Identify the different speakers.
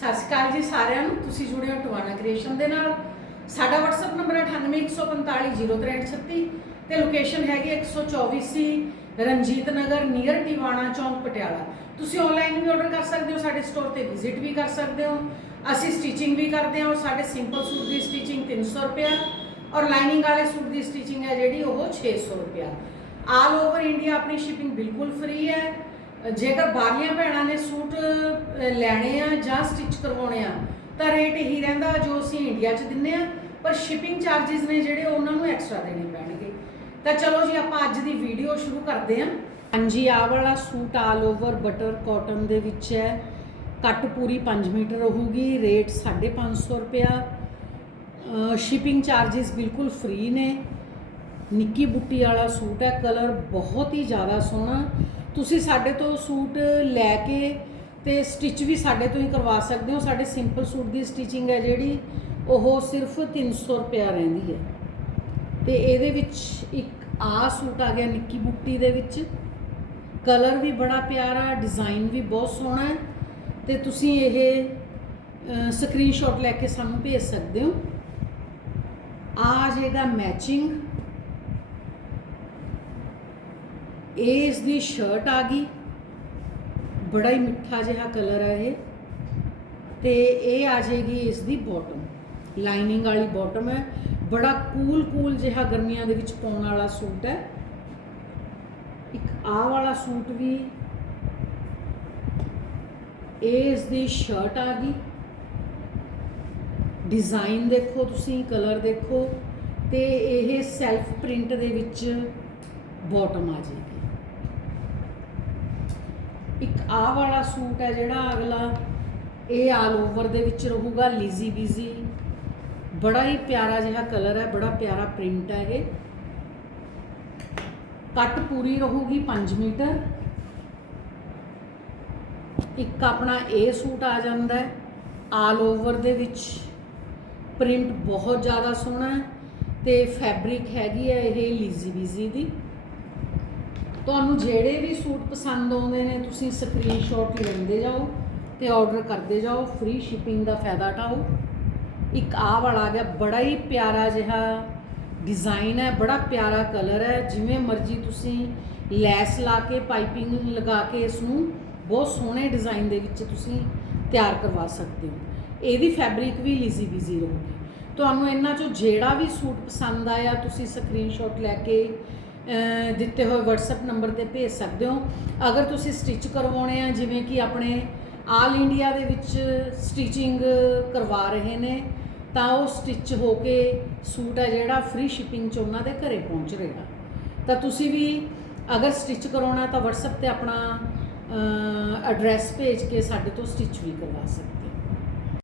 Speaker 1: ਸਤਿ ਸ਼੍ਰੀ ਅਕਾਲ ਜੀ ਸਾਰਿਆਂ ਨੂੰ। ਤੁਸੀਂ ਜੁੜੇ ਹੋ ਟਵਾਣਾ ਕ੍ਰੀਏਸ਼ਨ ਦੇ ਨਾਲ। ਸਾਡਾ WhatsApp ਨੰਬਰ ਹੈ 9814500336 ਤੇ ਲੋਕੇਸ਼ਨ ਹੈਗੀ 124 ਸੀ ਰਣਜੀਤ ਨਗਰ ਨੀਅਰ ਟਿਵਾਣਾ ਚੌਂਕ, ਪਟਿਆਲਾ। ਤੁਸੀਂ ਆਨਲਾਈਨ ਵੀ ਆਰਡਰ ਕਰ ਸਕਦੇ ਹੋ, ਸਾਡੇ ਸਟੋਰ ਤੇ ਵਿਜ਼ਿਟ ਵੀ ਕਰ ਸਕਦੇ ਹੋ। ਅਸੀਂ ਸਟਿਚਿੰਗ ਵੀ ਕਰਦੇ ਹਾਂ ਔਰ ਸਾਡੇ ਸਿੰਪਲ ਸੂਟ ਦੀ ਸਟਿਚਿੰਗ 300 ਰੁਪਿਆ ਔਰ ਲਾਈਨਿੰਗ ਵਾਲੇ ਸੂਟ ਦੀ ਸਟਿਚਿੰਗ ਹੈ ਜਿਹੜੀ ਉਹ 600 ਰੁਪਿਆ ਆਲ ਓਵਰ ਇੰਡੀਆ ਆਪਣੀ ਸ਼ਿਪਿੰਗ ਬਿਲਕੁਲ ਫ੍ਰੀ ਹੈ। ਜੇਕਰ ਬਾਹਰਲੀਆਂ ਭੈਣਾਂ ਨੇ ਸੂਟ ਲੈਣੇ ਆ ਜਾਂ ਸਟਿਚ ਕਰਵਾਉਣੇ ਆ, ਤਾਂ ਰੇਟ ਇਹੀ ਰਹਿੰਦਾ ਜੋ ਅਸੀਂ ਇੰਡੀਆ 'ਚ ਦਿੰਨੇ ਆ, ਪਰ ਸ਼ਿਪਿੰਗ ਚਾਰजेस ਨੇ ਜਿਹੜੇ ਉਹਨਾਂ ਨੂੰ ਐਕਸਟਰਾ ਦੇਣੇ ਪੈਣਗੇ। ਤਾਂ ਚਲੋ ਜੀ, ਆਪਾਂ ਅੱਜ ਦੀ ਵੀਡੀਓ ਸ਼ੁਰੂ ਕਰਦੇ ਆ ਹਾਂਜੀ ਆ ਵਾਲਾ suit all over butter cotton ਦੇ ਵਿੱਚ ਹੈ। ਕੱਟ ਪੂਰੀ 5 ਮੀਟਰ ਰਹੂਗੀ ਰੇਟ 550 ਰੁਪਿਆ ਸ਼ਿਪਿੰਗ ਚਾਰजेस ਬਿਲਕੁਲ ਫ੍ਰੀ ਨੇ। ਨਿੱਕੀ ਬੁੱਟੀ ਵਾਲਾ ਸੂਟ ਹੈ, ਕਲਰ ਬਹੁਤ ਹੀ ਜ਼ਿਆਦਾ ਸੋਹਣਾ। ਤੁਸੀਂ ਸਾਡੇ ਤੋਂ ਸੂਟ ਲੈ ਕੇ ਤੇ ਸਟਿਚ ਵੀ ਸਾਡੇ ਤੋਂ ਹੀ ਕਰਵਾ ਸਕਦੇ ਹੋ। ਸਾਡੇ ਸਿੰਪਲ ਸੂਟ ਦੀ ਸਟਿਚਿੰਗ ਹੈ ਜਿਹੜੀ, ਉਹ ਸਿਰਫ 300 ਰੁਪਿਆ ਰਹਿੰਦੀ ਹੈ। ਤੇ ਇਹਦੇ ਵਿੱਚ ਇੱਕ ਆ ਸੂਟ ਆ ਗਿਆ ਨਿੱਕੀ ਬੁੱਟੀ ਦੇ ਵਿੱਚ। ਕਲਰ ਵੀ ਬੜਾ ਪਿਆਰਾ ਡਿਜ਼ਾਈਨ ਵੀ ਬਹੁਤ ਸੋਹਣਾ ਹੈ। ਤੇ ਤੁਸੀਂ ਇਹ ਸਕਰੀਨਸ਼ਾਟ ਲੈ ਕੇ ਸਾਨੂੰ ਭੇਜ ਸਕਦੇ ਹੋ। ਆ ਜਾਏਗਾ ਮੈਚਿੰਗ ਇਹ ਇਸ ਦੀ ਸ਼ਰਟ ਆ ਗਈ। ਬੜਾ ਹੀ ਮਿੱਠਾ ਜਿਹਾ ਕਲਰ ਹੈ ਇਹ। ਤੇ ਇਹ ਆ ਜਾਏਗੀ ਇਸ ਦੀ ਬਾਟਮ ਲਾਈਨਿੰਗ ਵਾਲੀ ਬਾਟਮ ਹੈ। ਬੜਾ ਕੂਲ ਕੂਲ ਜਿਹਾ ਗਰਮੀਆਂ ਦੇ ਵਿੱਚ ਪਾਉਣ ਵਾਲਾ ਸੂਟ ਹੈ। ਇੱਕ ਆ ਵਾਲਾ ਸੂਟ ਵੀ। ਇਹ ਇਸ ਦੀ ਸ਼ਰਟ ਆ ਗਈ। ਡਿਜ਼ਾਈਨ ਦੇਖੋ ਤੁਸੀਂ ਕਲਰ ਦੇਖੋ। ਤੇ ਇਹ ਸੈਲਫ ਪ੍ਰਿੰਟ ਦੇ ਵਿੱਚ ਬਾਟਮ ਆ ਜਾਏਗੀ। ਇੱਕ ਆਹ ਵਾਲਾ ਸੂਟ ਹੈ ਜਿਹੜਾ ਅਗਲਾ ਇਹ ਆਲ ਓਵਰ ਦੇ ਵਿੱਚ ਰਹੂਗਾ ਲੀਜ਼ੀ ਬੀਜ਼ੀ ਬੜਾ ਹੀ ਪਿਆਰਾ ਜਿਹਾ ਕਲਰ ਹੈ, ਬੜਾ ਪਿਆਰਾ ਪ੍ਰਿੰਟ ਹੈ ਇਹ। ਕੱਟ ਪੂਰੀ ਰਹੂਗੀ 5 ਮੀਟਰ ਇੱਕ ਆਪਣਾ ਇਹ ਸੂਟ ਆ ਜਾਂਦਾ ਹੈ ਆਲ ਓਵਰ ਦੇ ਵਿੱਚ। ਪ੍ਰਿੰਟ ਬਹੁਤ ਜ਼ਿਆਦਾ ਸੋਹਣਾ ਹੈ ਤੇ ਫੈਬਰਿਕ ਹੈਗੀ ਹੈ ਇਹ ਲੀਜ਼ੀ ਬੀਜ਼ੀ ਦੀ। ਤੁਹਾਨੂੰ ਜਿਹੜੇ ਵੀ ਸੂਟ ਪਸੰਦ ਆਉਂਦੇ ਨੇ, ਤੁਸੀਂ ਸਕਰੀਨਸ਼ਾਟ ਲੈਂਦੇ ਜਾਓ ਤੇ ਆਰਡਰ ਕਰਦੇ ਜਾਓ। ਫ੍ਰੀ ਸ਼ਿਪਿੰਗ ਦਾ ਫਾਇਦਾ ਉਠਾਓ ਇੱਕ ਆ ਵਾਲਾ ਆ ਗਿਆ, ਬੜਾ ਹੀ ਪਿਆਰਾ ਜਿਹਾ ਡਿਜ਼ਾਈਨ ਹੈ, ਬੜਾ ਪਿਆਰਾ ਕਲਰ ਹੈ। ਜਿਵੇਂ ਮਰਜ਼ੀ ਤੁਸੀਂ ਲੈਸ ਲਾ ਕੇ, ਪਾਈਪਿੰਗ ਲਗਾ ਕੇ ਇਸ ਨੂੰ ਬਹੁਤ ਸੋਹਣੇ ਡਿਜ਼ਾਈਨ ਦੇ ਵਿੱਚ ਤੁਸੀਂ ਤਿਆਰ ਕਰਵਾ ਸਕਦੇ ਹੋ। ਇਹਦੀ ਫੈਬਰਿਕ ਵੀ ਲੀਜ਼ੀ ਬੀਜ਼ੀ ਰਹੂਗੀ। ਤੁਹਾਨੂੰ ਇਹਨਾਂ ਚੋਂ ਜਿਹੜਾ ਵੀ ਸੂਟ ਪਸੰਦ ਆਇਆ, ਤੁਸੀਂ ਸਕਰੀਨਸ਼ਾਟ ਲੈ ਕੇ ਦਿੱਤੇ ਹੋਏ WhatsApp ਨੰਬਰ ਤੇ ਭੇਜ ਸਕਦੇ ਹੋ। ਅਗਰ ਤੁਸੀਂ ਸਟਿਚ ਕਰਵਾਉਣੇ ਆ, ਜਿਵੇਂ ਕਿ ਆਪਣੇ ਆਲ ਇੰਡੀਆ ਦੇ ਵਿੱਚ ਸਟਿਚਿੰਗ ਕਰਵਾ ਰਹੇ ਨੇ, ਤਾਂ ਉਹ ਸਟਿਚ ਹੋ ਕੇ ਸੂਟ ਹੈ ਜਿਹੜਾ ਫ੍ਰੀ ਸ਼ਿਪਿੰਗ ਚ ਉਹਨਾਂ ਦੇ ਘਰੇ ਪਹੁੰਚ ਰਿਹਾ। ਤਾਂ ਤੁਸੀਂ ਵੀ ਅਗਰ ਸਟਿਚ ਕਰਾਉਣਾ, ਤਾਂ WhatsApp ਤੇ ਆਪਣਾ ਐਡਰੈਸ ਭੇਜ ਕੇ ਸਾਡੇ ਤੋਂ ਸਟਿਚ ਵੀ ਕਰਵਾ ਸਕਦੇ